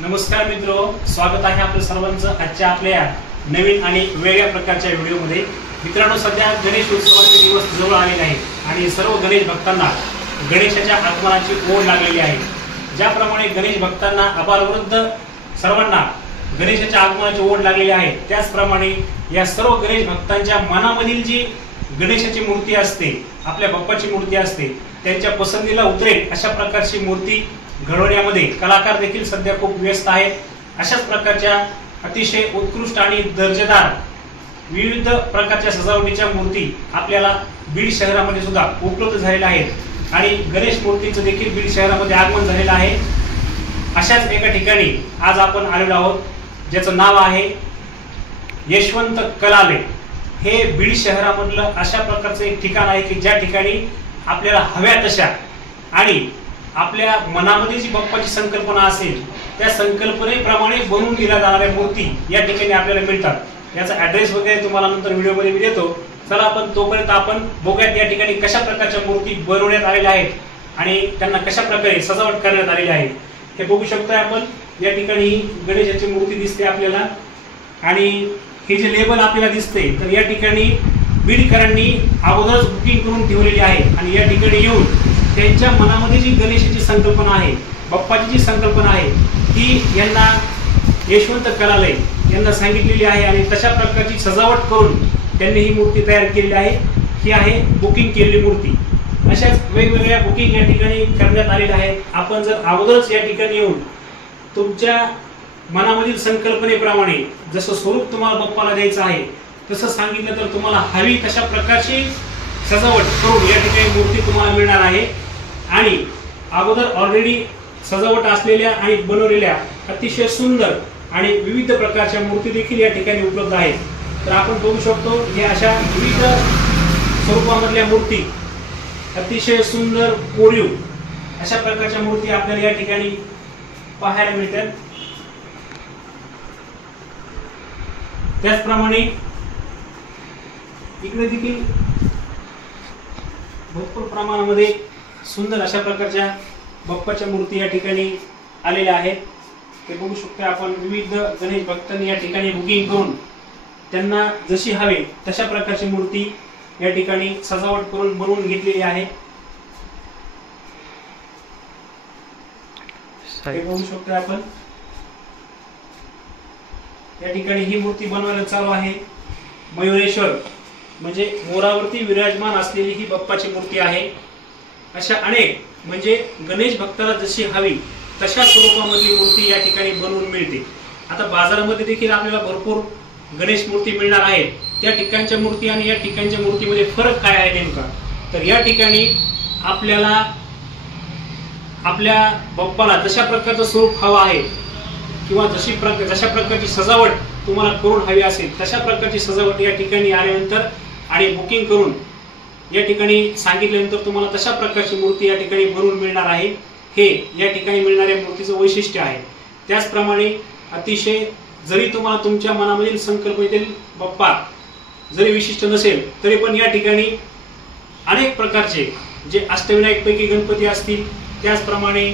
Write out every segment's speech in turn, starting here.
नमस्कार मित्रो, स्वागत आहे आपल्या सर्वांचं आजच्या आपल्या नवीन आणि वेगळ्या प्रकारच्या व्हिडिओमध्ये। मित्रांनो, सध्या गणेश उत्सवाचे दिवस जवळ आलेले आहेत आणि सर्व गणेश भक्तांना गणेशाच्या आगमनाची ओढ लागलेली आहे। ज्याप्रमाणे गणेश भक्तांना अपारवृद्ध सर्वांना गणेशाच्या आगमनाची ओढ लागलेली आहे, त्याचप्रमाणे या सर्व गणेश भक्तांच्या मनामधील जी गणेशाची मूर्ती असते, आपल्या बाप्पाची मूर्ती असते, त्यांच्या पसंतीला उतरेल अशा प्रकारची मूर्ती घडवण्यामध्ये कलाकार देखील सध्या खूप व्यस्त आहेत। अशाच प्रकारच्या अतिशय उत्कृष्ट आणि दर्जेदार विविध प्रकारच्या सजावटीच्या मूर्ती आपल्याला बीड शहरामध्ये सुद्धा उपलब्ध झालेल्या आहेत आणि गणेश मूर्तीचं देखील बीड शहरामध्ये आगमन झालेलं आहे। अशाच एका ठिकाणी आज आपण आलेलो आहोत, ज्याचं नाव आहे यशवंत कलालय। हे बीड शहरामधलं अशा प्रकारचं एक ठिकाण आहे की ज्या ठिकाणी आपल्याला हव्या तशा आणि आपल्या मनामध्ये जी बाप्पाची संकल्पना असेल त्या संकल्पनेप्रमाणे बनवून दिल्या जाणाऱ्या मूर्ती या ठिकाणी आपल्याला मिळतात। याचा ॲड्रेस वगैरे तुम्हाला नंतर व्हिडिओमध्ये मी देतो। चला आपण तोपर्यंत आपण बघूयात या ठिकाणी कशा प्रकारच्या मूर्ती बनवण्यात आलेल्या आहेत आणि त्यांना कशा प्रकारे सजावट करण्यात आलेली आहे हे बघू शकतो आपण। या ठिकाणी गणेशाची मूर्ती दिसते आपल्याला आणि हे जे लेबल आपल्याला दिसते, तर या ठिकाणी बीडकरांनी अगोदरच बुकिंग करून ठेवलेली आहे आणि या ठिकाणी येऊन त्यांच्या मनामध्ये जी गणेशाची संकल्पना आहे, बाप्पाची जी संकल्पना आहे, ती यांना यशवंत कलालय यांना सांगितलेली आहे आणि तशा प्रकारची सजावट करून त्यांनी ही मूर्ती तयार केलेली आहे। ही आहे बुकिंग केलेली मूर्ती। अशाच वेगवेगळ्या बुकिंग या ठिकाणी करण्यात आलेल्या आहेत। आपण जर अगोदरच या ठिकाणी येऊन तुमच्या मनामधील संकल्पनेप्रमाणे जसं स्वरूप तुम्हाला बाप्पाला द्यायचं आहे तसं सांगितलं तर तुम्हाला हवी तशा प्रकारची सजावट करून या ठिकाणी मूर्ती तुम्हाला मिळणार आहे। आणि अगोदर ऑलरेडी सजावट असलेल्या आणि बनवलेल्या अतिशय सुंदर आणि विविध प्रकारच्या मूर्ती देखील या ठिकाणी उपलब्ध आहेत। तर आपण बघू शकतो हे अशा विविध स्वरूपामधल्या मूर्ती, अतिशय सुंदर कोरीव अशा प्रकारच्या मूर्ती आपल्याला या ठिकाणी पाहायला मिळतात। त्याचप्रमाणे इकडे देखील भरपूर प्रमाणामध्ये सुंदर अशा प्रकारच्या बाप्पाच्या मूर्ती या ठिकाणी आलेल्या आहेत। ते बघू शकतो आपण। विविध गणेश भक्तांनी या ठिकाणी बुकिंग करून त्यांना जशी हवी तशा प्रकारची मूर्ती या ठिकाणी सजावट करून बनवून घेतलेली आहे। ते बघू शकतो आपण। या ठिकाणी ही मूर्ती बनवायला चालू आहे। मयुरेश्वर म्हणजे मोरावरती विराजमान असलेली ही बाप्पाची मूर्ती आहे। अशा अनेक म्हणजे गणेश भक्ताला जशी हवी तशा स्वरूपामधली मूर्ती या ठिकाणी बनवून मिळते। आता बाजारामध्ये देखील आपल्याला भरपूर गणेश मूर्ती मिळणार आहेत। त्या ठिकाणच्या मूर्ती आणि या ठिकाणच्या मूर्तीमध्ये फरक काय आहे नेमका, तर या ठिकाणी आपल्याला आपल्या बाप्पाला जशा प्रकारचं स्वरूप हवं आहे किंवा जशा प्रकारची सजावट तुम्हाला करून हवी असेल तशा प्रकारची सजावट या ठिकाणी आल्यानंतर आणि बुकिंग करून या ठिकाणी सांगितल्यानंतर तुम्हाला तशा प्रकारची मूर्ती या ठिकाणी बनवून मिळणार आहे। हे या ठिकाणी मिळणाऱ्या मूर्तीचं वैशिष्ट्य आहे। त्याचप्रमाणे अतिशय जरी तुम्हाला तुमच्या मनामधील संकल्पनेतील बाप्पा जरी विशिष्ट नसेल तरी पण या ठिकाणी अनेक प्रकारचे जे अष्टविनायकपैकी गणपती असतील, त्याचप्रमाणे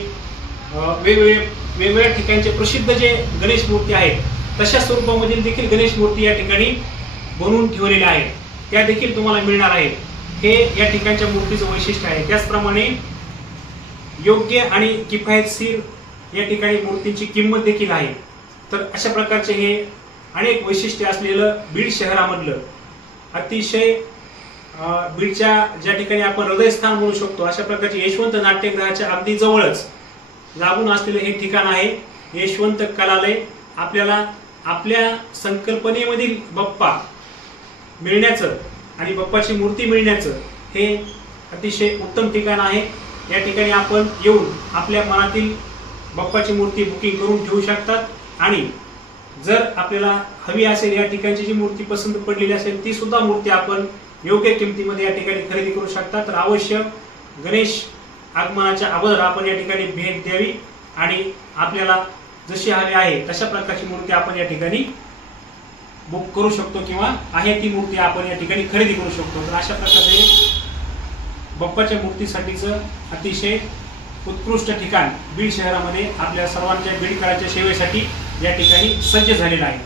वेगवेगळ्या ठिकाणचे प्रसिद्ध जे गणेश मूर्ती आहेत तशा स्वरूपामधील देखील गणेश मूर्ती या ठिकाणी बनवून ठेवलेल्या आहेत, त्या देखील तुम्हाला मिळणार आहेत। हे या ठिकाणच्या मूर्तीचं वैशिष्ट्य आहे। त्याचप्रमाणे योग्य आणि किफायतशीर या ठिकाणी मूर्तींची किंमत देखील आहे। तर अशा प्रकारचे हे अनेक वैशिष्ट्य असलेलं बीड शहरामधलं अतिशय बीडच्या ज्या ठिकाणी आपण हृदयस्थान म्हणू शकतो अशा प्रकारचे यशवंत नाट्यगृहाच्या अगदी जवळच लागून असलेलं हे ठिकाण आहे यशवंत कलालय। आपल्याला आपल्या संकल्पनेमधील बाप्पा मिळण्याचं आणि बाप्पाची मूर्ती मिळण्याचं हे अतिशय उत्तम ठिकाण आहे। या ठिकाणी आपण येऊन आपल्या मनातील बाप्पाची मूर्ती बुकिंग करून ठेवू शकतात आणि जर आपल्याला हवी असेल या ठिकाणची जी मूर्ती पसंत पडलेली असेल ती सुद्धा मूर्ती आपण योग्य किमतीमध्ये या ठिकाणी खरेदी करू शकता। तर अवश्य गणेश आगमनाच्या अगोदर आपण या ठिकाणी भेट द्यावी आणि आपल्याला जशी हवी आहे तशा प्रकारची मूर्ती आपण या ठिकाणी बुक करू शकतो किंवा आहे ती मूर्ती आपण या ठिकाणी खरेदी करू शकतो। तर अशा प्रकारे बाप्पाच्या मूर्तीसाठीचं अतिशय उत्कृष्ट ठिकाण बीड शहरामध्ये आपल्या सर्वांच्या बीडकरांच्या सेवेसाठी या ठिकाणी सज्ज झालेलं आहे।